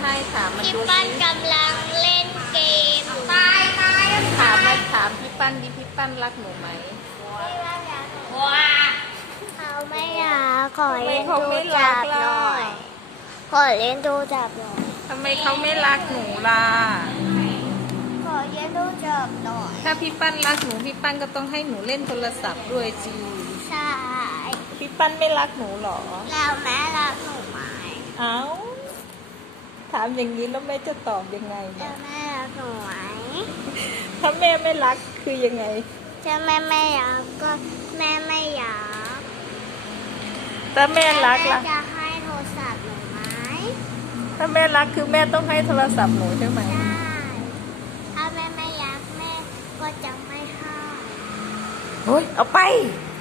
ให้ถามมันพี่ดูปั้นสิกำลังเล่นเกมถามพี่ปั้นดิพี่ปั้นรักหนูไหมเขาไม่อยากขอทำไมเล่นเขาดูไม่จัรับ กหล่ะน่อยขอเล่นดูจับหน่อยทำไมเขาไม่รักหนูล่ะขอเล่นดูจับหน่อยถ้าพี่ปั้นรักหนูพี่ปั้นก็ต้องให้หนูเล่นโทรศัพท์ด้วยสิใช่พี่ปั้นไม่รักหนูเหรอแล้วแม่รักหนูไหมเอ้าถามอย่างนี้แล้วแม่จะตอบยังไงแล้เนี่วย แม่รักหนูไหมถ้าแม่ไม่รักคือยังไงถ้าแม่ไม่รักก็แม่ไม่อยากถ้าแม่รักแม่ล่ะจะให้โทรศัพท์หนูไหมถ้าแม่รักคือแม่ต้องให้โทรศัพท์หนูใช่ไหมใช่ถ้าแม่ไม่รักแม่ก็จะไม่ให้เฮ้ยเอาไปแ